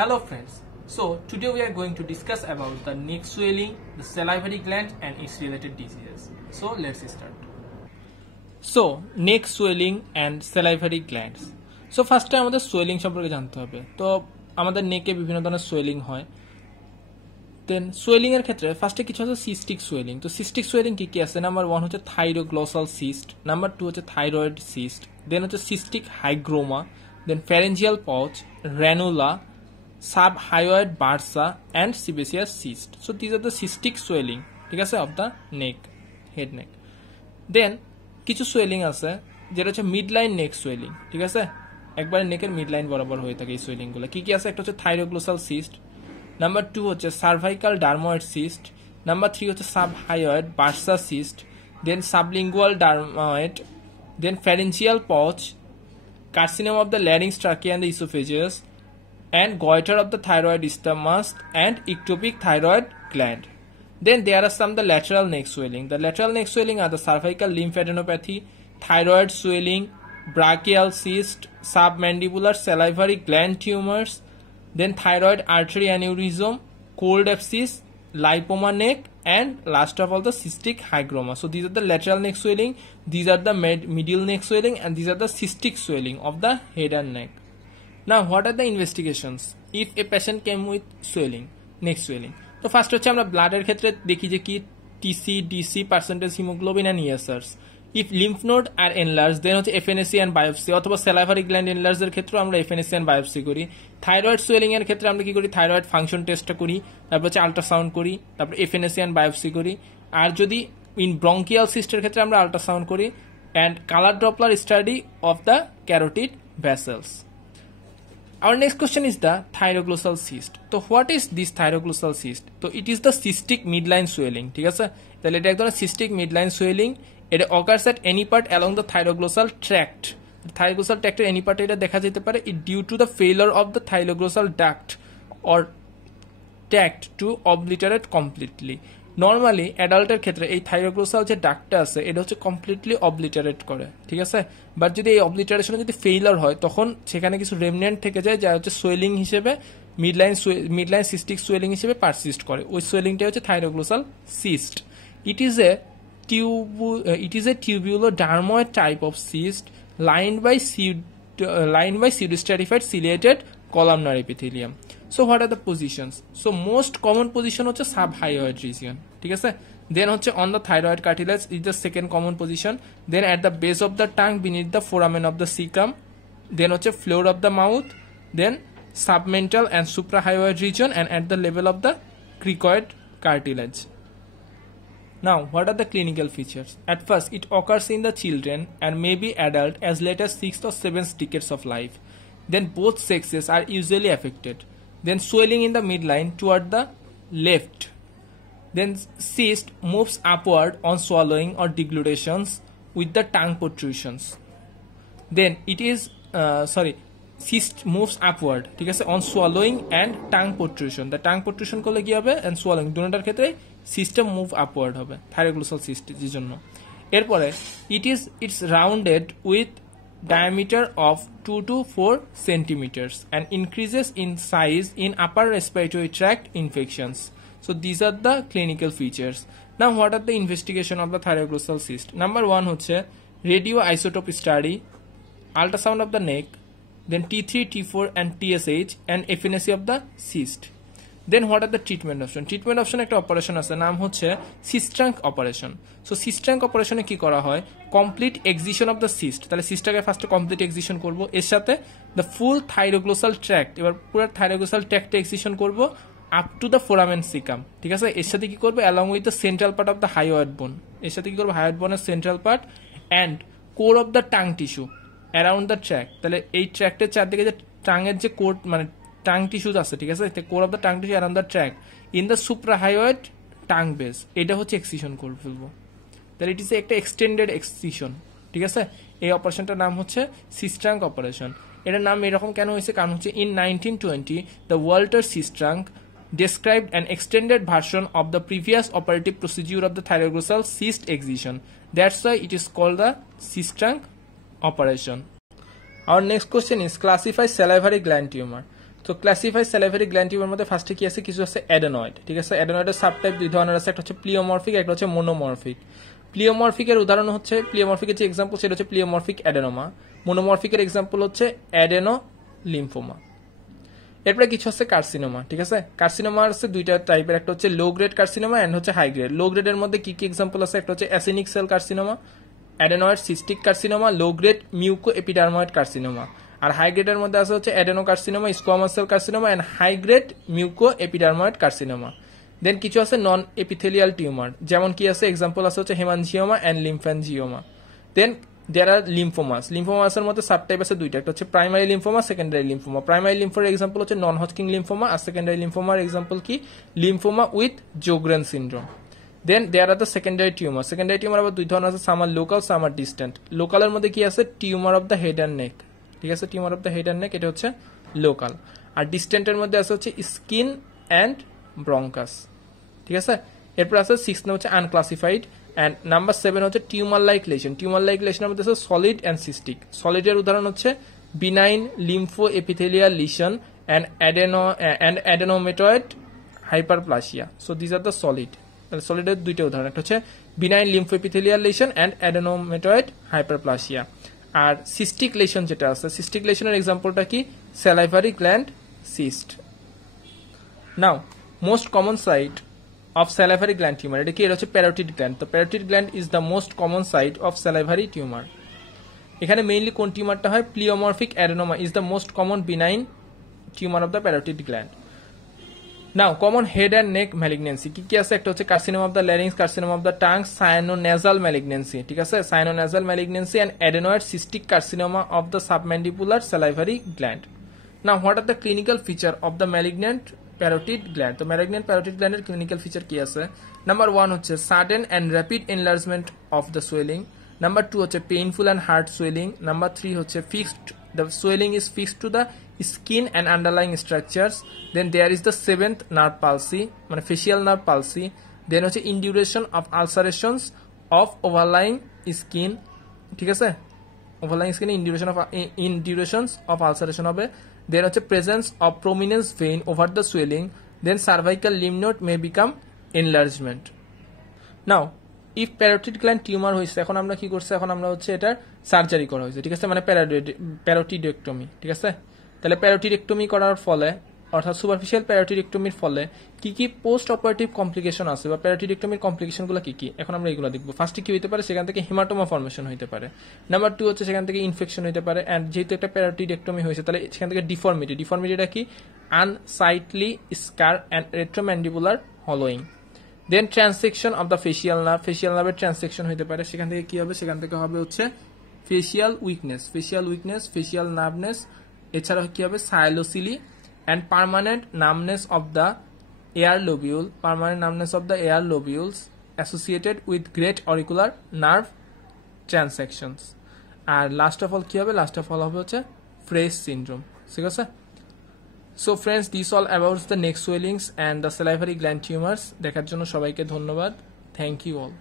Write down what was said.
Hello friends, so today we are going to discuss about the neck swelling, the salivary gland and its related diseases. So let's start. So neck swelling and salivary glands. So first time আমাদের swelling সম্পর্কে জানতে হবে। তো আমাদের নেকে বিভিন্ন ধরনের swelling হয়। Then swelling এর ক্ষেত্রে ফার্স্টে কিছু আছে cystic swelling। তো cystic swelling কি কি আছে? নাম্বার 1 হচ্ছে Thyroglossal cyst, নাম্বার 2 হচ্ছে Thyroid cyst, দেন হচ্ছে cystic hygroma, then pharyngeal pouch, ranula, subhyoid bursa and sebaceous cyst. So these are the cystic swelling, ঠিক আছে, of the neck, head neck. Then কিছু swelling আছে যেটা হচ্ছে midline neck swelling, ঠিক আছে, একবারে নেকের মিডলাইন বরাবর হয়ে থাকে এই সোয়েলিং গুলো। কি কি আছে? একটা হচ্ছে Thyroglossal cyst, নাম্বার 2 হচ্ছে cervical dermoid cyst, নাম্বার 3 হচ্ছে subhyoid bursa cyst, then sublingual dermoid, then pharyngeal pouch, carcinoma of the larynx, trachea and the esophagus, and goiter of the thyroid stomach and ectopic thyroid gland. Then there are some the lateral neck swelling. The lateral neck swelling are the cervical lymphadenopathy, thyroid swelling, brachial cyst, submandibular salivary gland tumors, then thyroid artery aneurysm, cold abscess, lipoma neck, and last of all the cystic hygroma. So these are the lateral neck swelling, these are the medial neck swelling, and these are the cystic swelling of the head and neck. Now what are the investigations if a patient came with swelling, neck swelling? তো first হচ্ছে আমরা ব্লাডের ক্ষেত্রে দেখি যে কি TC, DC, percentage haemoglobin and ESRs. If lymph node are enlarge then হচ্ছে FNAC and biopsy, অথবা স্যালাইভারি গ্ল্যান্ড এনলার্জ এর ক্ষেত্রে আমরা এফএনএসি এন্ড বায়োপসি করি। থাইরয়েড সোয়েলিং এর ক্ষেত্রে আমরা কি করি? থাইরয়েড ফাংশন টেস্টটা করি, তারপর হচ্ছে আল্ট্রাসাউন্ড করি, তারপর এফএনএসি এন্ড বায়োপসি করি। আর যদি ইন ব্রঙ্কিয়াল সিস্টের ক্ষেত্রে আমরা আল্ট্রাসাউন্ড করি and colour Doppler study of the carotid vessels. Our next question is the thyroglossal cyst. So what is this thyroglossal cyst? So it is the cystic midline swelling, ঠিক আছে? তাহলে এটা একদম cystic midline swelling. It occurs at any part along the thyroglossal tract. The thyroglossal tract any part এটা দেখা যেতে পারে it due to the failure of the thyroglossal duct or tract to obliterate completely. Normally অ্যাডাল্টের ক্ষেত্রে এই thyroglossal যে ডাক্টটা আছে এটা হচ্ছে কমপ্লিটলি অবলিটারেট করে, ঠিক আছে। বাট যদি এই অবলিটারেশনে যদি ফেইলার হয় তখন সেখানে কিছু রেমনেন্ট থেকে যায় যা হচ্ছে সোয়েলিং হিসেবে মিডলাইন সিস্টিক সোয়েলিং হিসেবে পারসিস্ট করে। ওই সোয়েলিংটা হচ্ছে thyroglossal cyst. It is a tubular dermoid type of cyst lined by pseudostratified ciliated columnar epithelium. So what are the positions? So most common position হচ্ছে subhyoid region, ঠিক আছে। Then হচ্ছে on the thyroid cartilage is the second common position. Then at the base of the tongue beneath the foramen of the cecum. Then হচ্ছে floor of the mouth. Then submental and suprahyoid region and at the level of the cricoid cartilage. Now what are the clinical features? At first it occurs in the children and may be adult as late as 6th or 7th decades of life. Then both sexes are usually affected. Then swelling in the midline toward the left. Then cyst moves upward on swallowing or deglutitions with the tongue protrusions. Then it is cyst moves upward, ঠিক আছে, on swallowing and tongue protrusion. The tongue protrusion করলে কি হবে and swallowing দুটোটার ক্ষেত্রে system move upward হবে thyroglossal সিস্টের জন্য। এরপরে it's rounded with diameter of 2 to 4 centimeters and increases in size in upper respiratory tract infections. So these are the clinical features. Now what are the investigation of the thyroglossal cyst? Number 1 হচ্ছে radioisotope study, ultrasound of the neck, then T3, T4 and TSH and FNAC of the cyst. Then what are the treatment option? Treatment option একটা operation আছে, নাম হচ্ছে cyst trunk operation. So cyst trunk operation কি করা হয়? Complete excision of the cyst. তাহলে সিস্টটাকে ফার্স্টে complete excision করব, এর সাথে the full thyroglossal tract, এবার পুরো thyroglossal tract এক্সিশন করব up to the foramen cecum, ঠিক আছে। এর সাথে কি করব? along with the central part of the hyoid bone, এর সাথে কি করব? hyoid bone এর central part and core of the tongue tissue around the tract. তাহলে এই ট্র্যাক্টের চারদিকে যে টাঙের যে কোর মানে টাং টিস্যুজ আছে, ঠিক আছে, core of the tongue tissue around the tract in the suprahyoid tongue base, এটা হচ্ছে এক্সিশন করে ফেলবো। তাহলে ইট ইজ একটা এক্সটেন্ডেড এক্সিশন, ঠিক আছে। এই অপারেশনটার নাম হচ্ছে সিস্ট ট্রাঙ্ক অপারেশন। এটার নাম এরকম কেন হয়েছে? কারণ হচ্ছে in 1920 the Walter cyst trunk described an extended version of the previous operative procedure of the thyroglossal cyst excision. That's why it is called the cyst trunk operation. Our next question is classify salivary gland tumor. তো classify salivary gland tumour মধ্যে ফার্স্টে কি আছে, কিছু আছে adenoid, ঠিক আছে। অ্যাডেনয়েডের subtype দুই ধরনের আছে, একটা হচ্ছে প্লিওমরফিক, একটা হচ্ছে মোনোমরফিক। প্লিওমরফিকের উদাহরণ হচ্ছে, প্লিওমরফিকের যে এক্সাম্পল সেটা হচ্ছে প্লিওমরফিক অ্যাডেনোমা। মোনোমরফিকের এক্সাম্পল হচ্ছে অ্যাডেনো লিম্ফোমা। এরপরে কিছু আছে কার্সিনোমা, ঠিক আছে। কার্সিনোমা আছে দুইটা টাইপের, একটা হচ্ছে লো গ্রেড কার্সিনোমা এন্ড হচ্ছে হাই গ্রেড। লো গ্রেডের মধ্যে কি কি এক্সাম্পল আছে, একটা হচ্ছে acinic cell carcinoma, adenoid cystic carcinoma, low grade mucoepidermoid carcinoma. আর হাই গ্রেডের মধ্যে আছে হচ্ছে adenocarcinoma, squamous cell carcinoma and high grade mucoepidermoid carcinoma. Then কিছু আছে নন এপিথেলিয়াল টিউমার, যেমন কি আছে এক্সাম্পল আছে হচ্ছে হেমানজিওমা and লিম্ফ্যানজিওমা। Then there R lymphomas. লিম্ফোমাসের মধ্যে সাবটাইপ আছে দুইটা, একটা হচ্ছে primary lymphoma, secondary lymphoma. Primary লিম্ফোর এক্সাম্পল হচ্ছে নন হজকিং লিম্ফোমা, আর সেকেন্ডারি লিম্ফোমার এক্সাম্পল কি lymphoma with Sjogren syndrome. Then there are the secondary tumour. Secondary tumour আবার দুই ধরনের আছে, সাম আর লোকাল, সাম আর ডিস্ট্যান্ট। লোকালের মধ্যে কি আছে tumour of the head and নেক, ঠিক আছে। Tumour of the head and নেক এটা হচ্ছে লোকাল। আর ডিস্ট্যান্টের মধ্যে আছে হচ্ছে স্কিন অ্যান্ড ব্রঙ্কাস, ঠিক আছে। এরপর আছে 6 হচ্ছে আনক্লাসিফাইড অ্যান্ড নাম্বার 7 হচ্ছে tumour like lesion. Tumour like লেশনের মধ্যে আছে সলিড অ্যান্ড সিস্টিক। সলিডের উদাহরণ হচ্ছে benign lymphoepithelial lesion and adenomatoid hyperplasia. So this are the solid. সলিডের দুইটা উদাহরণ, একটা হচ্ছে benign lymphoepithelial lesion and adenomatoid hyperplasia. আর সিস্টিক লেশন যেটা আছে, সিস্টিক লেশনের এক্সাম্পলটা কি salivary gland cyst. Now most common site of salivary gland tumor, এটা কি, এটা হচ্ছে parotid gland। তো parotid gland is the most common site of salivary tumor। এখানে মেইনলি কোন টিউমারটা হয়, প্লিওমরফিক adenoma is the most common benign tumor of the parotid gland। Now common head and neck malignancy কি কি আছে, একটা হচ্ছে carcinoma of the larynx, carcinoma of the tongue, sinonasal malignancy, ঠিক আছে। Sinonasal malignancy and adenoid cystic carcinoma of the submandibular salivary gland। Now what are the clinical feature of the malignant parotid gland. তো malignant parotid গ্ল্যান্ডের clinical feature কি আছে, number 1 হচ্ছে sudden and rapid enlargement of the swelling, number 2 হচ্ছে painful and hard swelling, number 3 হচ্ছে fixed, the swelling is fixed to the skin and underlying structures. Then there is the 7th nerve palsy, মানে facial nerve palsy. Then হচ্ছে induration of ulcerations of overlying skin, ঠিক আছে। Overlying স্কিনে indurations of ulceration হবে। Then হচ্ছে presence of prominence vein over the swelling. Then cervical lymph node may become enlargement. Now, if parotid gland tumor হয়েছে, এখন আমরা কি করছি, এখন আমরা হচ্ছে এটার সার্জারি করা হয়েছে, ঠিক আছে, মানে প্যারোটিডেক্টমি, ঠিক আছে। তাহলে প্যারোটিডেক্টমি করার ফলে, অর্থাৎ সুপারফিশিয়াল প্যারোটিডেক্টমির ফলে কি কি পোস্ট অপারেটিভ কমপ্লিকেশন আছে বা প্যারোটিডেক্টমির কমপ্লিকেশনগুলো কি কি, এখন আমরা এগুলো দেখবো। ফার্স্টে কি হতে পারে, সেখান থেকে হিমাটোমা ফর্মেশন হতে পারে। নাম্বার 2 হচ্ছে সেখান থেকে ইনফেকশন হতে পারে। অ্যান্ড যেহেতু একটা প্যারোটিডেক্টমি হয়েছে, তাহলে সেখান থেকে ডিফর্মিটিটা কি, unsightly scar and retromandibular hollowing. Then transection of the facial nerve, facial নার্ভের ট্রান্সেকশন হতে পারে। সেখান থেকে কি হবে, সেখান থেকে হবে হচ্ছে ফেসিয়াল উইকনেস, ফেসিয়াল নার্ভনেস। এছাড়া কি হবে, সাইলোসিলি and permanent numbness of the air lobules associated with great auricular nerve transactions। আর লাস্ট অফ অল কি হবে, লাস্ট অফ অল হবে হচ্ছে ফ্রেশ সিনড্রোম, ঠিক আছে। So friends, this all about the neck swellings and the salivary gland tumors। দেখার জন্য সবাইকে ধন্যবাদ। Thank you all.